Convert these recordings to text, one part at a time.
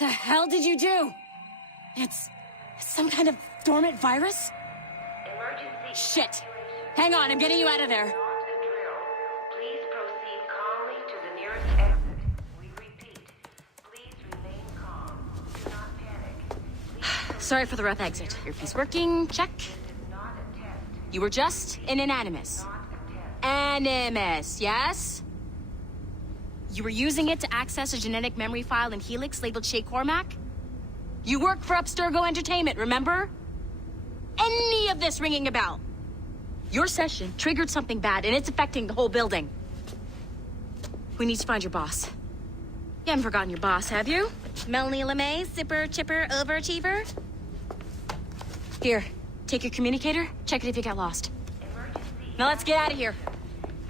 The hell did you do? It's some kind of dormant virus? Emergency. Shit! Hang on, I'm getting you out of there. Not a drill. Please proceed calmly to the nearest exit. We repeat. Please remain calm. Do not panic. Sorry for the rough exit. Earpiece working, check. This is not a test. You were just in an animus. Not a test. Animus, yes? You were using it to access a genetic memory file in Helix labeled Shay Cormac? You worked for Abstergo Entertainment, remember? Any of this ringing a bell? Your session triggered something bad, and it's affecting the whole building. We need to find your boss. You haven't forgotten your boss, have you? Melanie LeMay, zipper, chipper, overachiever? Here, take your communicator, check it if you got lost. Emergency. Now let's get out of here.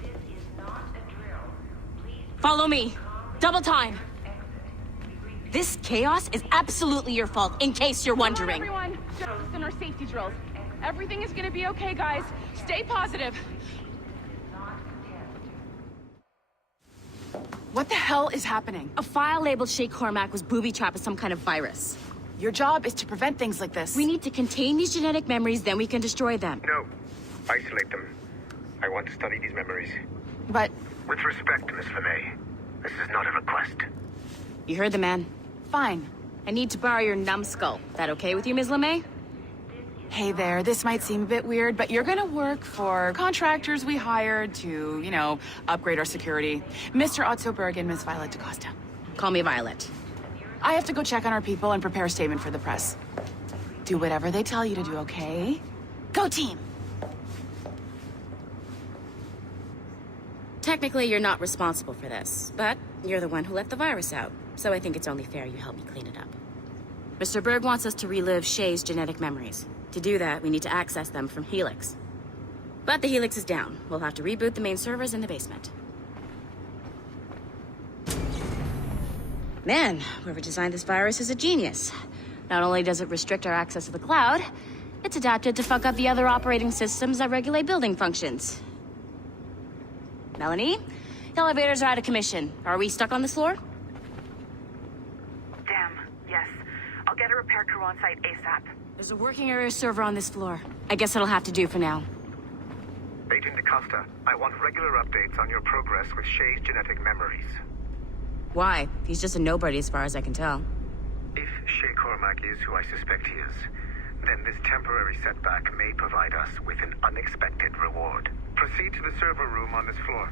This is not a drill. Please Follow me. Double time. exit. We repeat. This chaos is absolutely your fault, in case you're Come on, wondering. everyone. Just in our safety drills. Everything is gonna be okay, guys. Stay positive. Not a test. What the hell is happening? A file labeled Shay Cormac was booby-trapped with some kind of virus. Your job is to prevent things like this. We need to contain these genetic memories, then we can destroy them. No. Isolate them. I want to study these memories. But With respect, Miss LeMay, this is not a request. You heard the man. fine. I need to borrow your numbskull. That okay with you, Ms. LeMay? Hey there, this might seem a bit weird, but you're gonna work for contractors we hired to, upgrade our security. Mr. Otto Berg and Miss Violet DaCosta. Call me Violet. I have to go check on our people and prepare a statement for the press. Do whatever they tell you to do, okay? Go team! Technically, you're not responsible for this, but you're the one who let the virus out, so I think it's only fair you help me clean it up. Mr. Berg wants us to relive Shay's genetic memories. To do that, we need to access them from Helix. But the Helix is down. We'll have to reboot the main servers in the basement. Man, whoever designed this virus is a genius. Not only does it restrict our access to the cloud, it's adapted to fuck up the other operating systems that regulate building functions. Melanie, the elevators are out of commission. Are we stuck on this floor? Damn, yes. I'll get a repair crew on site ASAP. There's a working area server on this floor. I guess it'll have to do for now. Agent DaCosta, I want regular updates on your progress with Shay's genetic memories. Why? He's just a nobody as far as I can tell. If Shay Cormac is who I suspect he is, then this temporary setback may provide us with an unexpected reward. Proceed to the server room on this floor.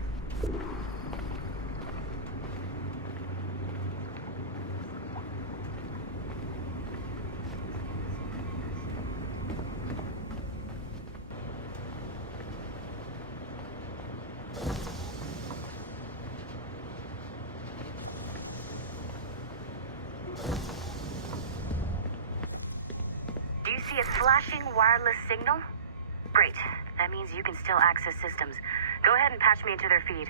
Do you see a flashing wireless signal? Great. That means you can still access systems. Go ahead and patch me into their feed.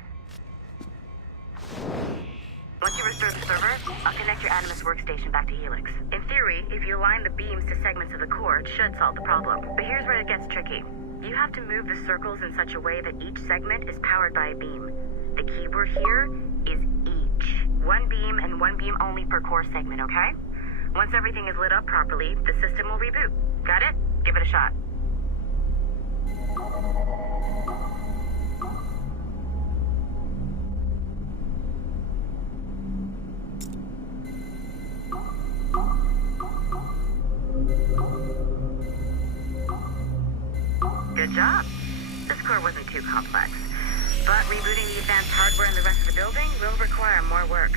Once you restore the server, I'll connect your Animus workstation back to Helix. In theory, if you align the beams to segments of the core, it should solve the problem. But here's where it gets tricky. You have to move the circles in such a way that each segment is powered by a beam. The keyword here is each. One beam and one beam only per core segment, okay? Once everything is lit up properly, the system will reboot. Got it? Give it a shot. Good job. This core wasn't too complex. But rebooting the advanced hardware in the rest of the building will require more work.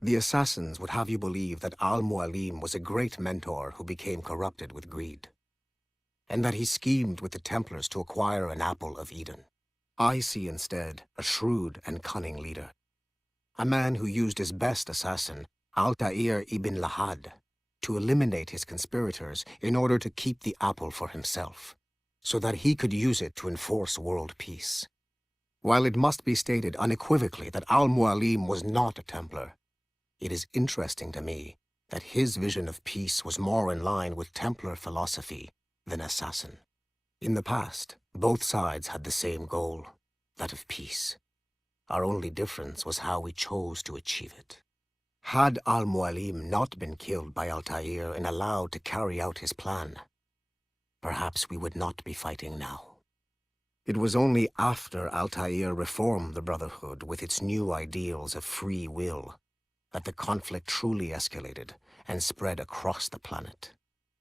The assassins would have you believe that Al-Mualim was a great mentor who became corrupted with greed, and that he schemed with the Templars to acquire an apple of Eden. I see instead a shrewd and cunning leader, a man who used his best assassin, Altair ibn Lahad, to eliminate his conspirators in order to keep the apple for himself, so that he could use it to enforce world peace. While it must be stated unequivocally that Al-Mualim was not a Templar, it is interesting to me that his vision of peace was more in line with Templar philosophy than assassin. In the past, both sides had the same goal: that of peace. Our only difference was how we chose to achieve it. Had Al-Mualim not been killed by Altair and allowed to carry out his plan, perhaps we would not be fighting now. It was only after Altair reformed the Brotherhood with its new ideals of free will that the conflict truly escalated and spread across the planet.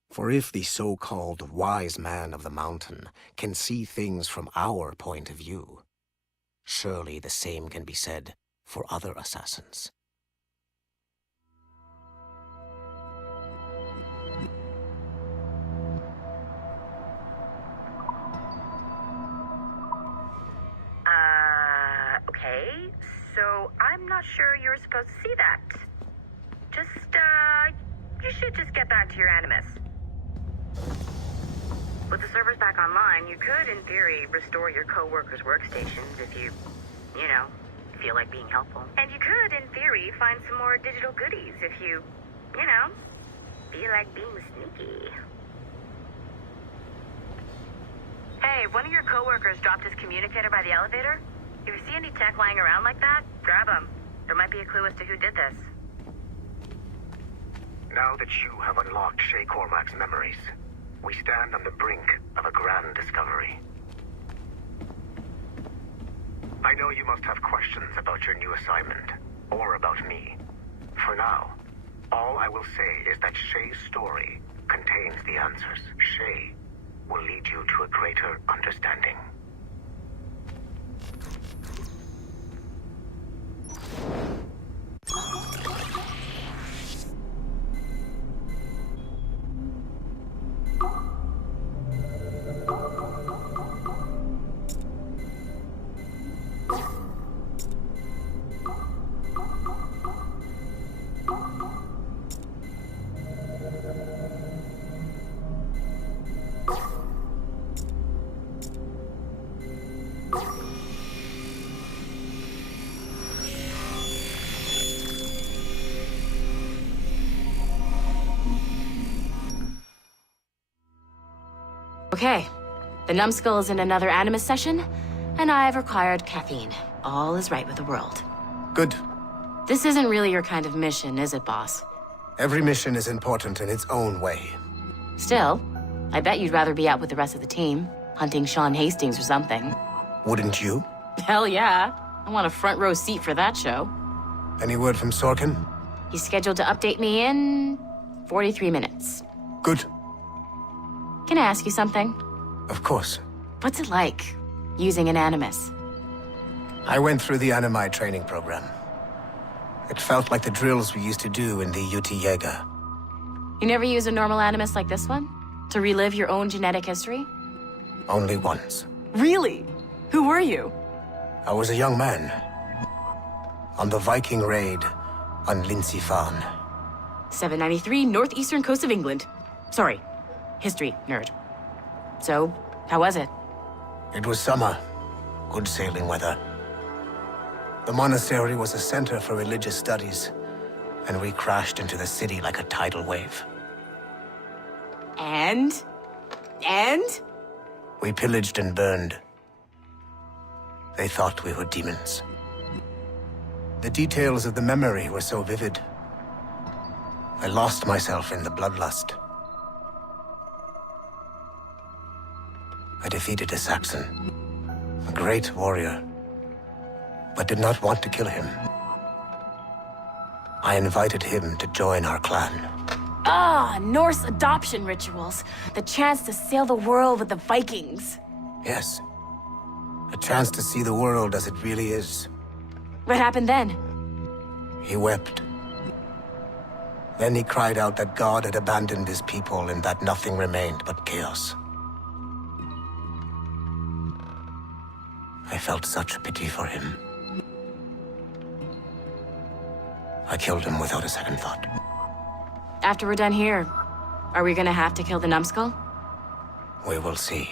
For if the so-called wise man of the mountain can see things from our point of view, surely the same can be said for other assassins. Okay, so I'm not sure you're supposed to see that. You should just get back to your Animus. With the servers back online, you could, in theory, restore your co-workers' workstations if you feel like being helpful. And you could, in theory, find some more digital goodies if you feel like being sneaky. Hey, one of your co-workers dropped his communicator by the elevator. If you see any tech lying around like that, grab them. There might be a clue as to who did this. Now that you have unlocked Shay Cormac's memories, we stand on the brink of a grand discovery. I know you must have questions about your new assignment, or about me. For now, all I will say is that Shay's story contains the answers. Shay will lead you to a greater understanding. Okay, the numbskull is in another Animus session, and I've required caffeine. All is right with the world. Good. This isn't really your kind of mission, is it, boss? Every mission is important in its own way. Still, I bet you'd rather be out with the rest of the team, hunting Sean Hastings or something. Wouldn't you? Hell yeah. I want a front row seat for that show. Any word from Sorkin? He's scheduled to update me in 43 minutes. Good. Can I ask you something? Of course. What's it like, using an Animus? I went through the Animi training program. It felt like the drills we used to do in the UT Jaeger. You never use a normal Animus like this one? To relive your own genetic history? Only once. Really? Who were you? I was a young man. On the Viking raid on Lindsey Farn. 793, northeastern coast of England. Sorry, history nerd. So, how was it? It was summer. Good sailing weather. The monastery was a center for religious studies, and we crashed into the city like a tidal wave. And? We pillaged and burned. They thought we were demons. The details of the memory were so vivid. I lost myself in the bloodlust. I defeated a Saxon, a great warrior, but did not want to kill him. I invited him to join our clan. Ah, Norse adoption rituals. The chance to sail the world with the Vikings. Yes, a chance to see the world as it really is. What happened then? He wept. Then he cried out that God had abandoned his people and that nothing remained but chaos. I felt such pity for him. I killed him without a second thought. After we're done here, are we gonna have to kill the numbskull? We will see.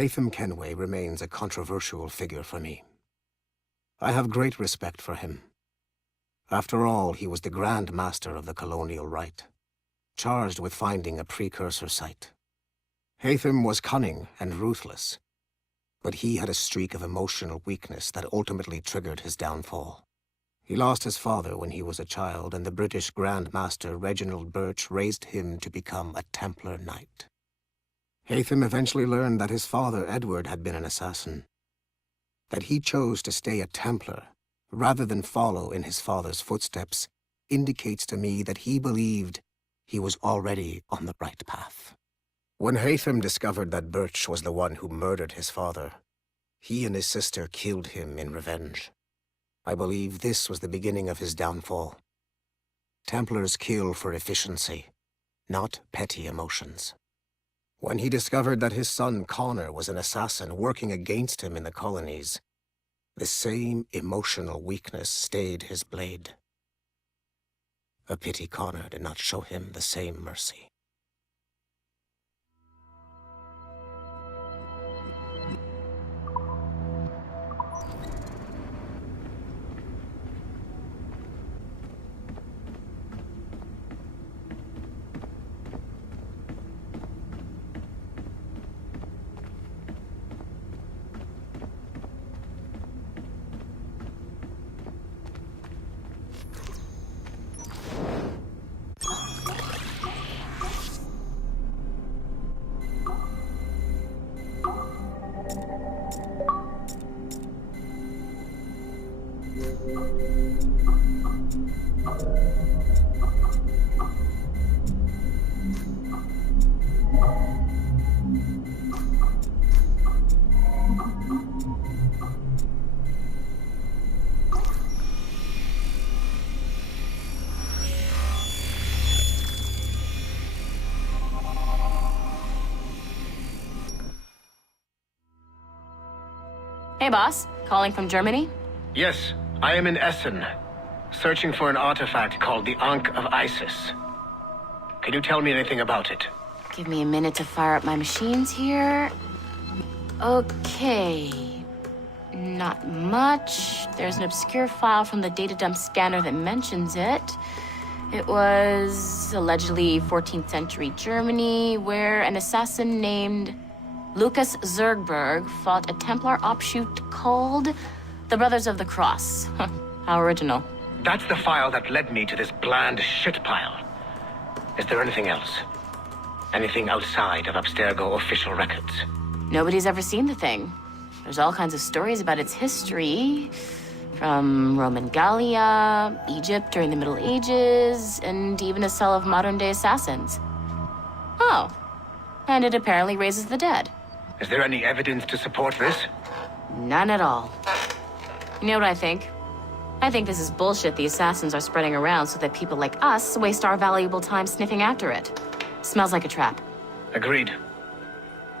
Haytham Kenway remains a controversial figure for me. I have great respect for him. After all, he was the Grand Master of the colonial rite, charged with finding a precursor site. Haytham was cunning and ruthless, but he had a streak of emotional weakness that ultimately triggered his downfall. He lost his father when he was a child, and the British Grand Master Reginald Birch raised him to become a Templar Knight. Haytham eventually learned that his father, Edward, had been an assassin. That he chose to stay a Templar, rather than follow in his father's footsteps, indicates to me that he believed he was already on the right path. When Haytham discovered that Birch was the one who murdered his father, he and his sister killed him in revenge. I believe this was the beginning of his downfall. Templars kill for efficiency, not petty emotions. When he discovered that his son Connor was an assassin working against him in the colonies, the same emotional weakness stayed his blade. A pity Connor did not show him the same mercy. Hey, boss. Calling from Germany? Yes, I am in Essen, searching for an artifact called the Ankh of Isis. Can you tell me anything about it? Give me a minute to fire up my machines here. Okay. Not much. There's an obscure file from the data dump scanner that mentions it. It was allegedly 14th century Germany, where an assassin named Lucas Zergberg fought a Templar offshoot called the Brothers of the Cross. How original. That's the file that led me to this bland shit pile. Is there anything else? Anything outside of Abstergo official records? Nobody's ever seen the thing. There's all kinds of stories about its history, from Roman Gallia, Egypt during the Middle Ages, and even a cell of modern-day assassins. Oh, and it apparently raises the dead. Is there any evidence to support this? None at all. You know what I think? I think this is bullshit the assassins are spreading around so that people like us waste our valuable time sniffing after it. Smells like a trap. Agreed.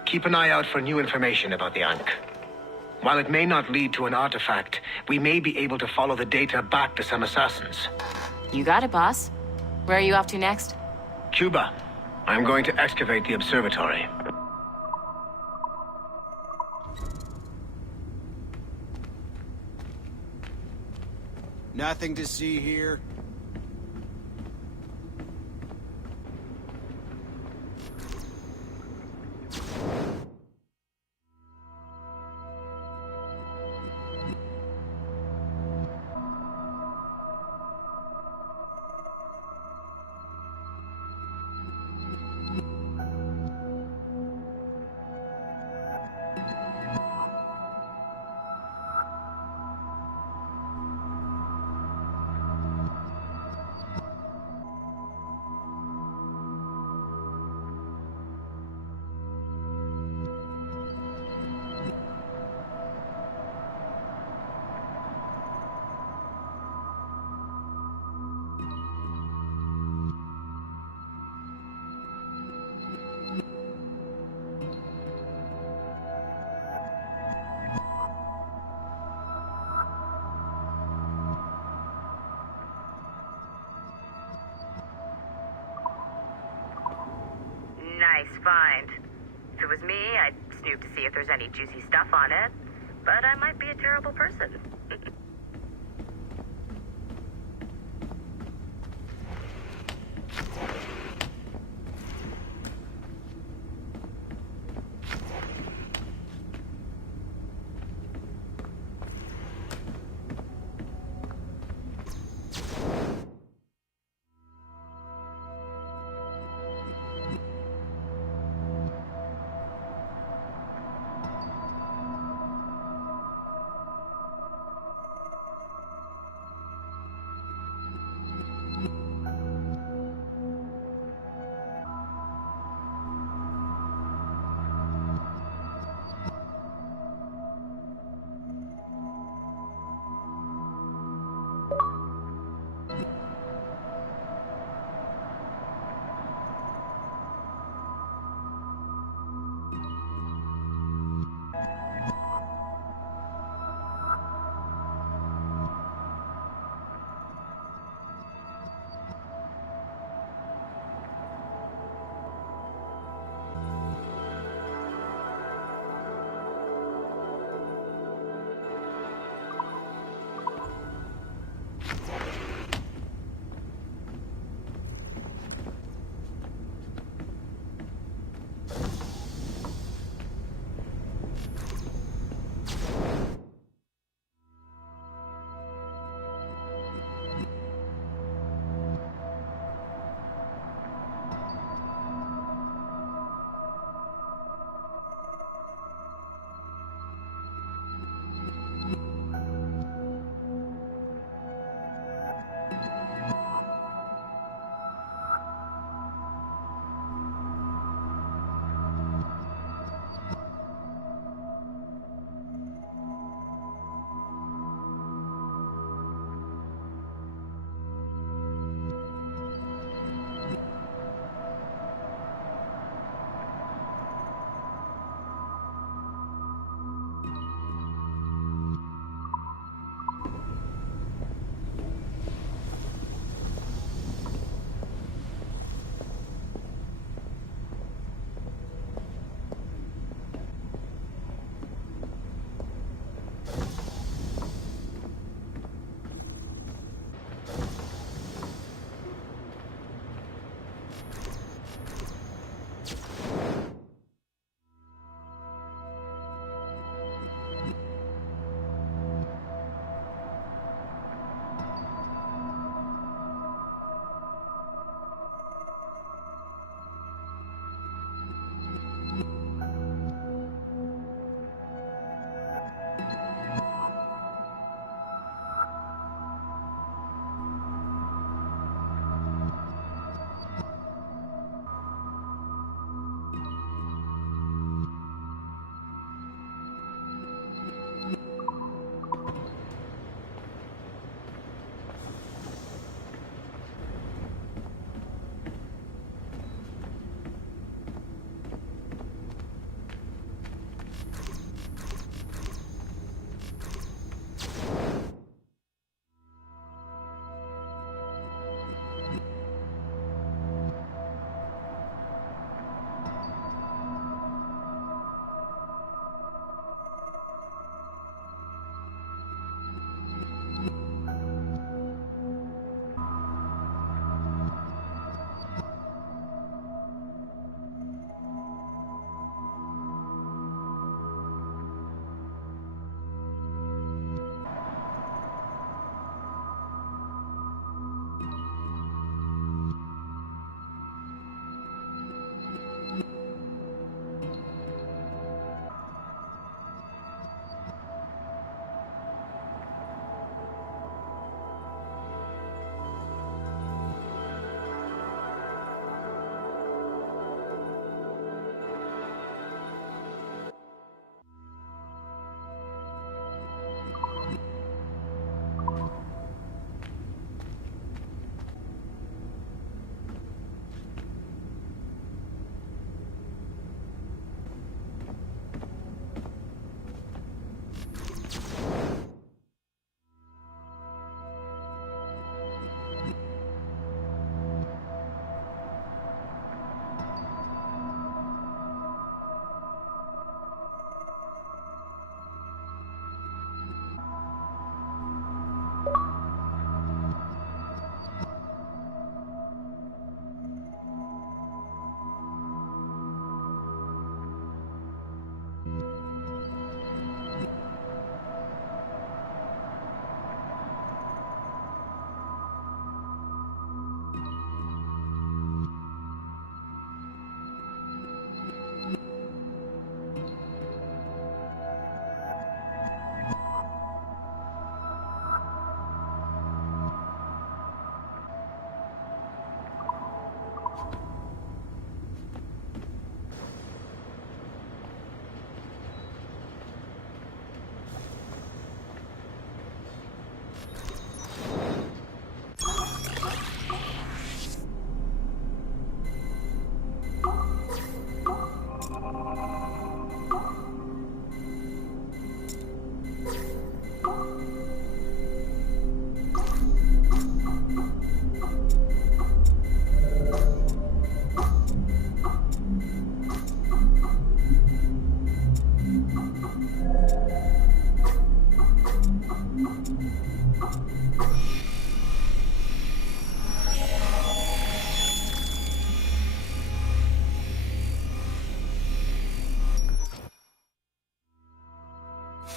Keep an eye out for new information about the Ankh. While it may not lead to an artifact, we may be able to follow the data back to some assassins. You got it, boss. Where are you off to next? Cuba. I'm going to excavate the observatory. Nothing to see here. Nice find. If it was me, I'd snoop to see if there's any juicy stuff on it, but I might be a terrible person.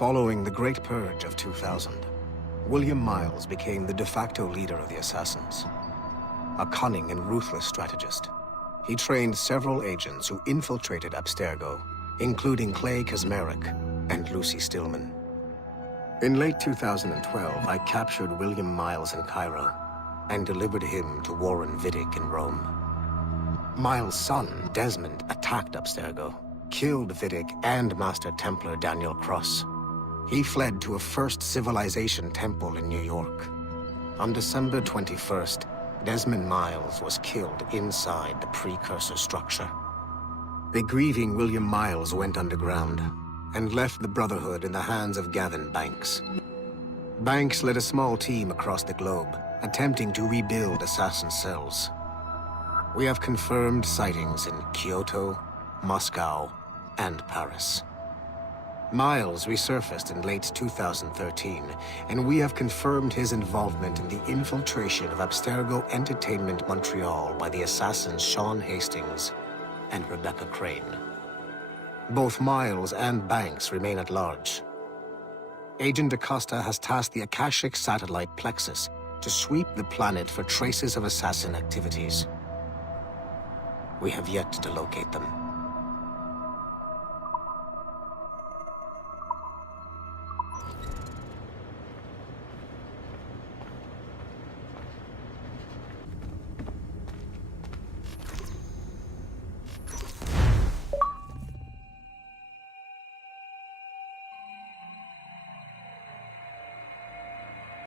Following the Great Purge of 2000, William Miles became the de facto leader of the Assassins. A cunning and ruthless strategist, he trained several agents who infiltrated Abstergo, including Clay Kazmarek and Lucy Stillman. In late 2012, I captured William Miles in Cairo and delivered him to Warren Vidic in Rome. Miles' son, Desmond, attacked Abstergo, killed Vidic and Master Templar Daniel Cross. He fled to a First Civilization temple in New York. On December 21st, Desmond Miles was killed inside the precursor structure. The grieving William Miles went underground and left the Brotherhood in the hands of Gavin Banks. Banks led a small team across the globe, attempting to rebuild assassin cells. We have confirmed sightings in Kyoto, Moscow, and Paris. Miles resurfaced in late 2013, and we have confirmed his involvement in the infiltration of Abstergo Entertainment Montreal by the assassins Sean Hastings and Rebecca Crane. Both Miles and Banks remain at large. Agent Acosta has tasked the Akashic satellite Plexus to sweep the planet for traces of assassin activities. We have yet to locate them.